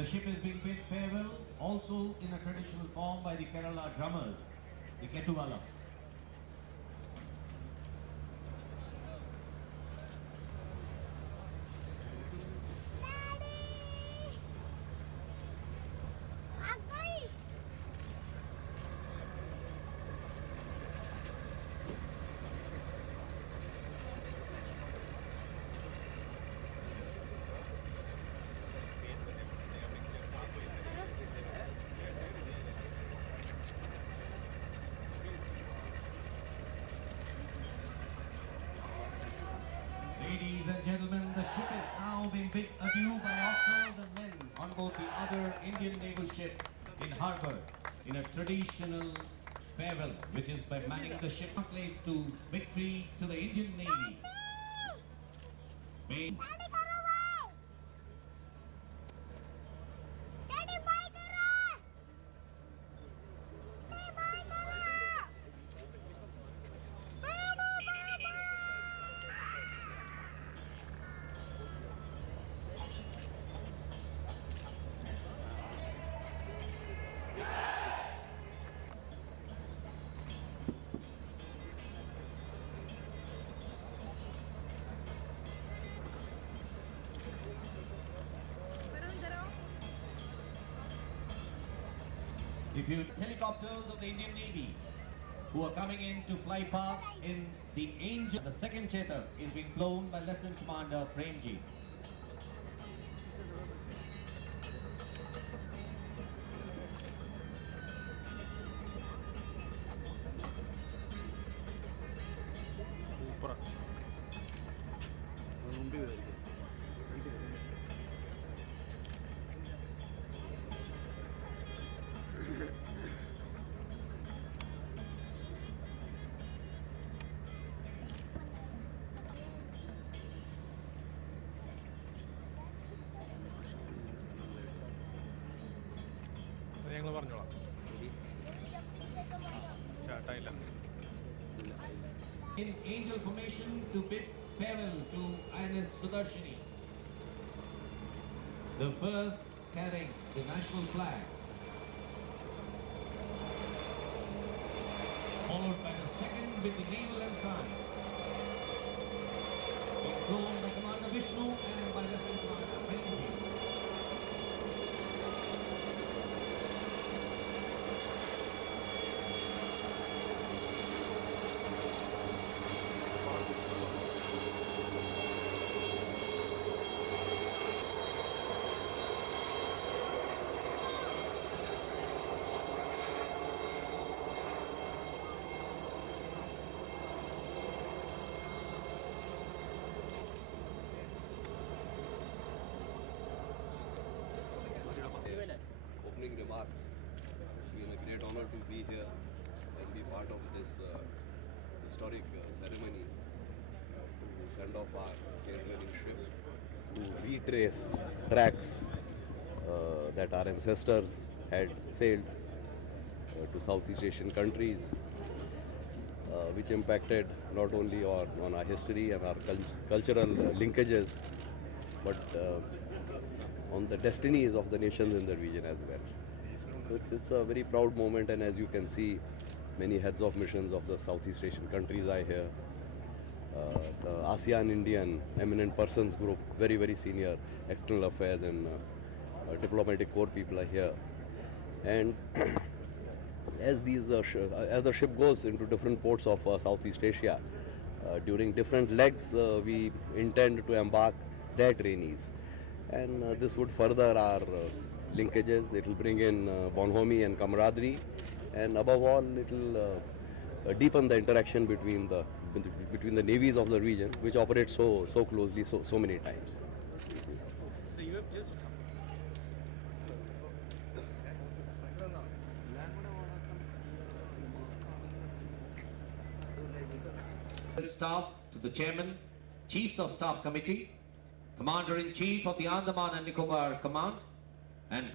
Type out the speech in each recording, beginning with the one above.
The ship is being bid farewell, also in a traditional form by the Kerala drummers, the Ketuvala. Ladies and gentlemen, the ship is now being bid adieu by officers and men on board the other Indian naval ships in harbour in a traditional farewell, which is by manning the ship, translates to victory to the Indian Navy. If you helicopters of the Indian Navy who are coming in to fly past in the Angel, the second Chetak is being flown by Lieutenant Commander Premji. ഞങ്ങൾ പറഞ്ഞോളാം ചേട്ടായില്ല In angel formation to bid farewell to INS Sudarshini, the first carrying the national flag, followed by the second with the naval ensign, being flown by Commander Vishnu and by Lieutenant Commander Premji. Opening remarks. It's been a great honor to be here and be part of this historic ceremony to send off our sailing ship to retrace tracks that our ancestors had sailed to Southeast Asian countries, which impacted not only on our history and our cultural linkages, but on the destinies of the nations in the region as well. So it's a very proud moment, and as you can see, many heads of missions of the Southeast Asian countries are here. The ASEAN Indian eminent persons group, very, very senior external affairs and diplomatic corps people are here. And as the ship goes into different ports of Southeast Asia, during different legs, we intend to embark their trainees. And this would further our linkages. It will bring in bonhomie and camaraderie, and above all, it will deepen the interaction between the navies of the region, which operate so closely so many times. So you have just Staff to the Chairman, Chiefs of Staff Committee, Commander-in-Chief of the Andaman and Nicobar Command, and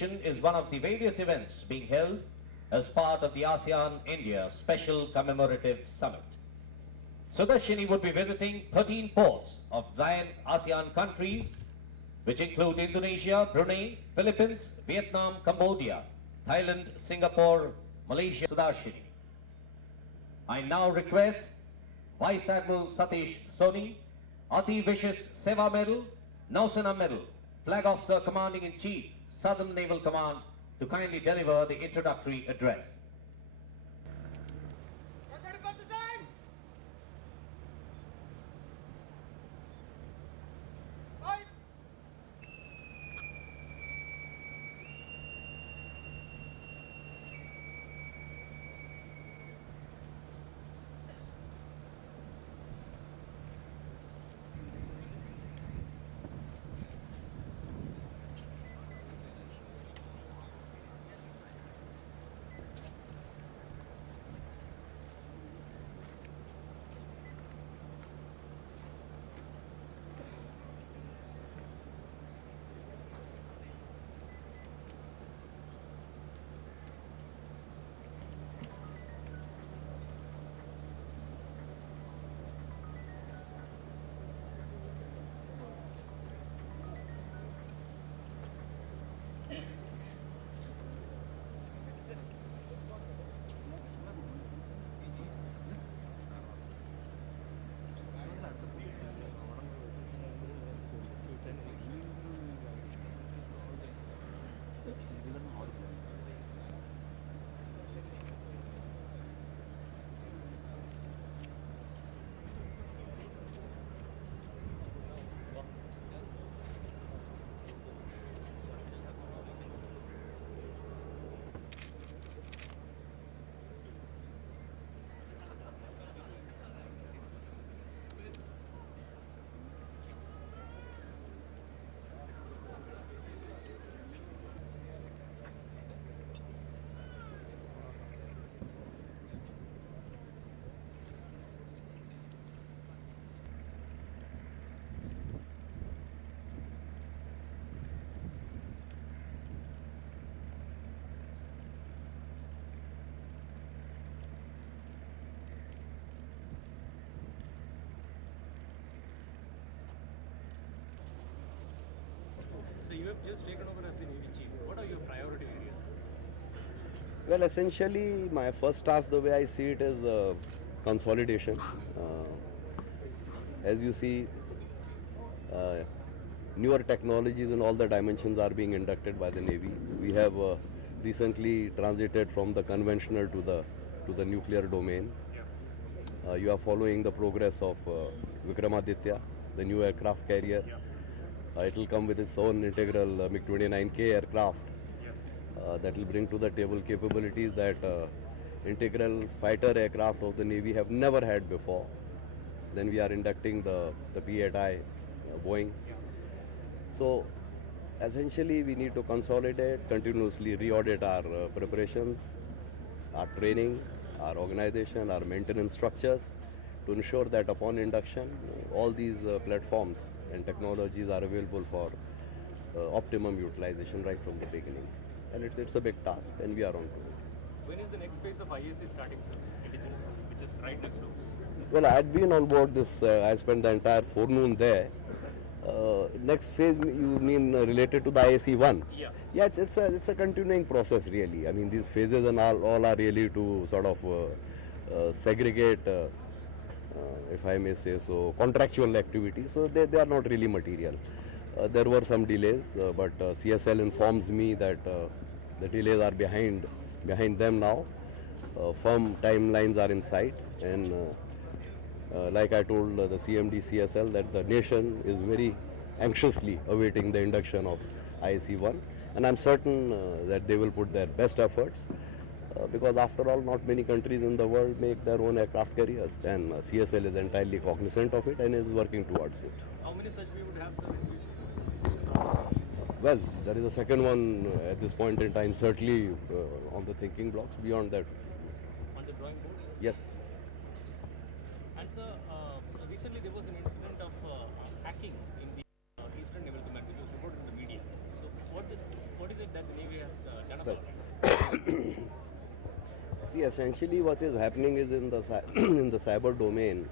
is one of the various events being held as part of the ASEAN-India Special Commemorative Summit. Sudarshini would be visiting 13 ports of 9 ASEAN countries, which include Indonesia, Brunei, Philippines, Vietnam, Cambodia, Thailand, Singapore, Malaysia. Sudarshini. I now request Vice Admiral Satish Soni, Ati Vishist Seva Medal, Nausena Medal, Flag Officer Commanding-in-Chief, Southern Naval Command, to kindly deliver the introductory address. So you have just taken over as the Navy Chief. What are your priority areas? Well, essentially, my first task, the way I see it, is consolidation. As you see, newer technologies in all the dimensions are being inducted by the Navy. We have recently transited from the conventional to the nuclear domain. You are following the progress of Vikramaditya, the new aircraft carrier. It will come with its own integral MiG-29K aircraft that will bring to the table capabilities that integral fighter aircraft of the Navy have never had before. Then we are inducting the P-8I Boeing. So essentially we need to consolidate, continuously re-audit our preparations, our training, our organization, our maintenance structures to ensure that upon induction all these platforms and technologies are available for optimum utilization right from the beginning. And it's a big task and we are on to it. When is the next phase of IAC starting, sir? Indigenous, which is right next to us. Well, I had been on board this, I spent the entire forenoon there. Next phase, you mean related to the IAC-1? Yeah. Yeah, it's a continuing process really. I mean, these phases and all are really to sort of segregate, if I may say so, contractual activities. So they are not really material. There were some delays, but CSL informs me that the delays are behind them now. Firm timelines are in sight, and like I told the CMD CSL that the nation is very anxiously awaiting the induction of IAC-1, and I'm certain that they will put their best efforts because after all not many countries in the world make their own aircraft carriers, and CSL is entirely cognizant of it and is working towards it. How many such we would have, sir? Well, there is a second one at this point in time, certainly on the thinking blocks. Beyond that, On the drawing board? yes. And sir, recently there was an incident of hacking in the Eastern Naval Command, which was reported in the media. So what what is it that the Navy has done Sir. about it? See, essentially what is happening is in the in the cyber domain,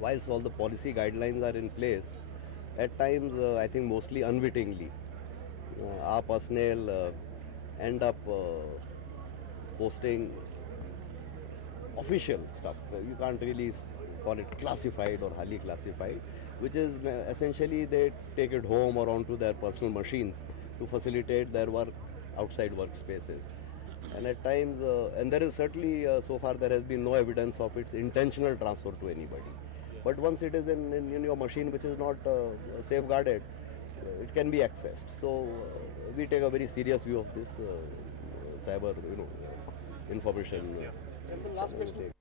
whilst all the policy guidelines are in place, at times I think mostly unwittingly, our personnel end up posting official stuff. You can't really call it classified or highly classified, which is essentially they take it home or onto their personal machines to facilitate their work outside workspaces. And at times, and there is certainly, so far there has been no evidence of its intentional transfer to anybody. But once it is in your machine which is not safeguarded, it can be accessed. So we take a very serious view of this cyber, information. And the last question.